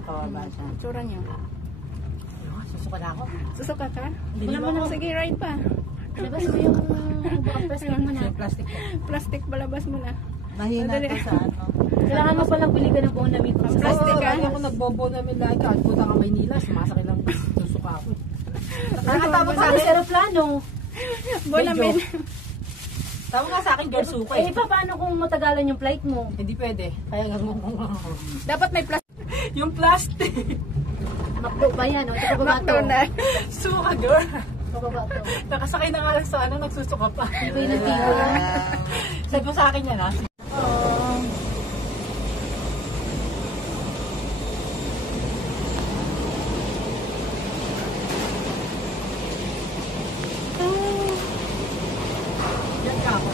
pababa siya. Tsura niyo. Susuka na ako. Susuka ka? Hindi Wala mo na. Sige, ride pa. Labas mo yung plastic mo na. Plastic ko. Plastic, balabas mo na. Mahina Madali. ka sa ano. Kailangan mo palang bili ka ng buong damit. Plastic ka? Ako nagbobo namin lahat. Kahit punta ka Maynila, sumasakay lang susuka ako. Nakatapos sa akin. Sa aeroplano. Bonamin. Tama nga sa akin, girl, suka Eh, paano kung matagalan yung flight mo? Hindi pwede. Kaya nga Dapat may plastic. yung plastic. Makdo ba yan? O, ito pababa to. McDonald. Suka, girl. Pababa to. Nakasakay na nga lang sa ano, nagsusuka pa. Iba yung nagtigo. Sabi mo sa akin yan, ha? Yan ka ako.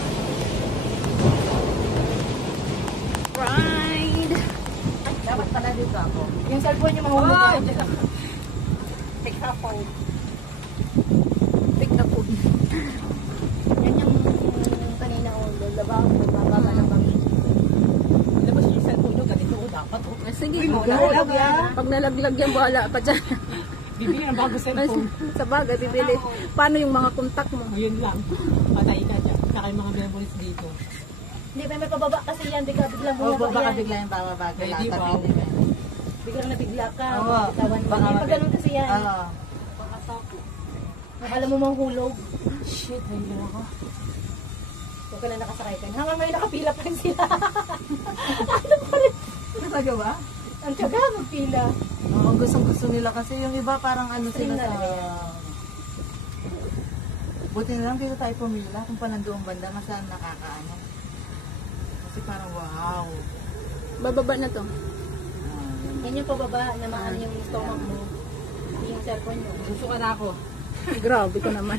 Ride. Dapat pala dito ako. Yung cellphone niyo mahulog. Take a phone. Pick up food. Yan yung kanina o. Labang, magbaba ng bangin. Labas yung cellphone nyo, ganito ko dapat. Sige, Nalaglag yan. pag nalaglag yan, bahala pa dyan. Bibili ng bago cellphone. Sa bagay, bibili. Paano yung mga kontak mo? Ayun lang. Patay ka dyan. Saka yung mga memories dito. Hindi, may pababa kasi yan. Biglang Oo, bumaba baka yan. bigla yung bababa. Ready, wow. Biglang nabigla ka. Oo. Bitawan mo. Baka Hindi pa ganun kasi yan. Oo. Akala mo manghulog. Shit, ayun ako. Huwag ka na nakasakay ka. Hanggang ngayon nakapila pa rin sila. Talaga ba? Ang tiyaga magpila. Oo, gustong-gusto nila kasi yung iba parang ano sila sa... Buti na lang dito tayo pumila kung pa nandoong banda masaan nakakaano. Kasi parang wow. Bababa na to. Yan yung pababa na maano yung stomach mo. Yung cellphone mo. Susuka na ako. Grabe ko naman.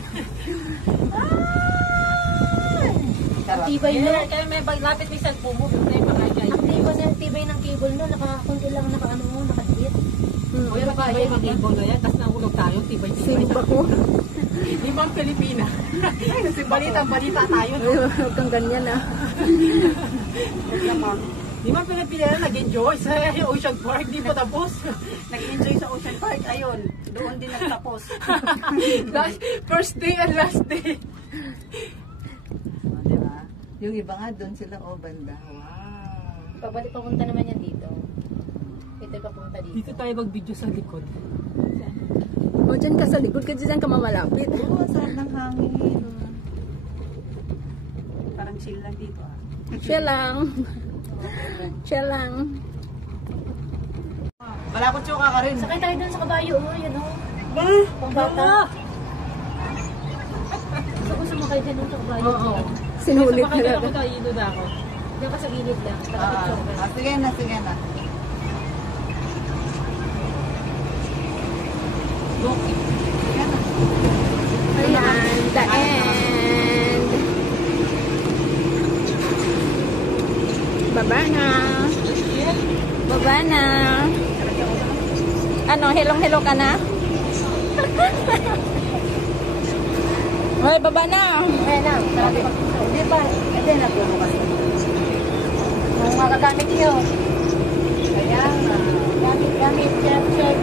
Ang tibay na. Kaya may lapit may cellphone mo. Doon tayo makakaya. Ang tibay ng cable no. Nakakunti lang nakaano mo. Nakadikit. Kuya, matibay yung cable na yan. Tapos nahulog tayo. Tibay-tibay. Simba ko. Di ba ang Pilipina? Balita tayo. No? Huwag kang ganyan ah. Di ba ang Pilipina na nag-enjoy sa Ocean Park? Di pa tapos. Nag-enjoy sa Ocean Park, ayun. Doon din nagtapos. First day and last day. Di ba? Yung iba nga doon sila banda. Wow. Pagbalik papunta naman yan dito. Ito papunta dito. Dito tayo mag-video sa likod. O dyan ka sa likod, kasi dyan ka mamalapit. Oo, saan ng hangin. Parang chill lang dito ah. Siya lang. Siya lang. Wala ko tsuka ka rin. Sakay tayo dun sa kabayo. Oh, yan oh. Pang bata. Gusto ko sumakay din dun sa kabayo. Oo. Sinulit Sa talaga. ako tayo na ako. Diyan ka sa gilid lang. Sige na, sige na. Okay. Sige na. Ayan, the end. Baba na. Baba na. Ano, hello ka na? Hoy, baba na. Ayan na. Hindi pa, hindi nagbubukas. Ang magagamit nyo. Kaya nga. Gamit, check.